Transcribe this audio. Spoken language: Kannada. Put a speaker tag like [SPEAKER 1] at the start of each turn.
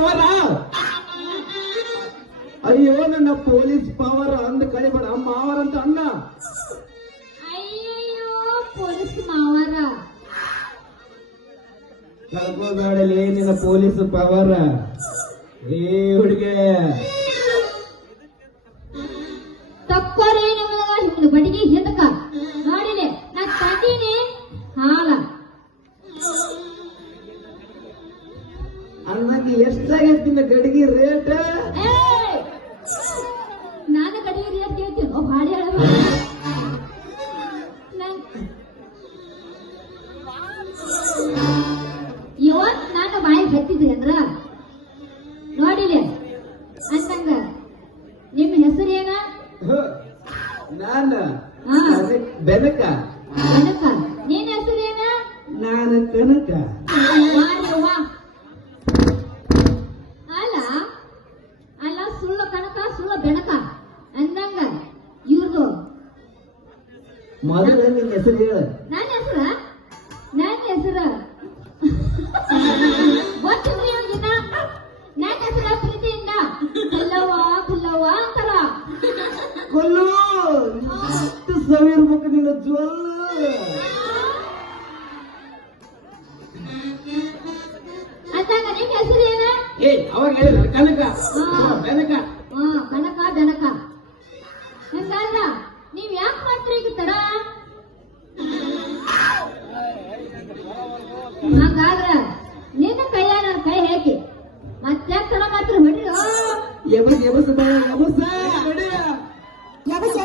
[SPEAKER 1] ಪವರ ಅಯ್ಯೋ ನನ್ನ ಪೊಲೀಸ್ ಪವರ್ ಅಂದ ಕಳಿಬೇಡ ಮಾವರ್ ಅಂತ ಅನ್ನ
[SPEAKER 2] ಅಯ್ಯಯ್ಯೋ ಪೊಲೀಸ್ ಮಾವರ.
[SPEAKER 1] ಕಳ್ಕೋಬೇಡಲಿ ನಿನ್ನ ಪೊಲೀಸ್ ಪವರ್ ಏ ಹುಡುಗೆ.
[SPEAKER 2] ತಕ್ಕೋರಿ ನಿಮ್ಗ ಹಿಂಗ್ ಬಡಿಗೆ ಹಿಂದಕ.
[SPEAKER 1] ಅನ್ನಕ್ಕೆ ಎಷ್ಟಾಗೈತಿ ನಿನ್ನ ಗಡಿಗೆ ರೇಟ್!
[SPEAKER 2] ನಾನು ಗಡಿಗೆ ರೇಟ್ ಕೇಳ್ತೀನಿ ಓ ಹಾಡಿ ಹೇಳ. ಇವತ್ ನಾನು ಬಾಯಿ ಹತ್ತಿದೆ ಅಂದ್ರ? ನೋಡಿಲ್ಲ ಅಂತಂಗ ನಿಮ್ಮ ಹೆಸರು ಏನ ಬೆನಕ.
[SPEAKER 1] ಬೆನಕ
[SPEAKER 2] ಕನಕ ನಿನ್ನ ಹೆಸರು ಏನ
[SPEAKER 1] ನಾನು ಕನಕ
[SPEAKER 2] ವಾರವ್ವ. ಅಲ್ಲ ಅಲ್ಲ ಸುಳ್ಳು ಕನಕ ಸುಳ್ಳು ಬೆನಕ ಅಂದಂಗ ಇವ್ರದು
[SPEAKER 1] ಮೊದಲ ನಿನ್ನ ಹೆಸರು ಹೇಳ.
[SPEAKER 2] ನನ್ನ ಹೆಸರ? ನನ್ನ ಹೆಸರ? ನನ್ನ ಹೆಸರ ಪ್ರೀತಿಯಿಂದ? ಕಲ್ಲವ್ವ ಕಲ್ಲವ್ವ ಅಂತಾರ.
[SPEAKER 1] ಕೊಲ್ಲು ಎಷ್ಟು ಸವಿ ನಿನ್ನ ಜ್ವಲ್ಲು
[SPEAKER 2] ಅಂದಂಗ ನಿಮ್ಮ ಹೆಸರು ಏನ?
[SPEAKER 1] ಏ ಅವಾಗ ಕನಕ.
[SPEAKER 2] ನೀವ್ ಯಾಕೆ ಮಾಡ್ತೀರಿ ಈಗ ತಡ ಹಾಗಾದ್ರ ನಿನ್ನ ಕೈಯ ನನ್ನ ಕೈ ಹಾಕಿ ಮತ್ತೆ ತಡ ಮಾತ್ರ ಹೊಡ್ರಿ ಓ.
[SPEAKER 1] ಎಬಸ್ ಎಬಸ್ ಬೇಡ ಎಬಸ್ ಬಿಡಿ.
[SPEAKER 2] ಯಬಸ್,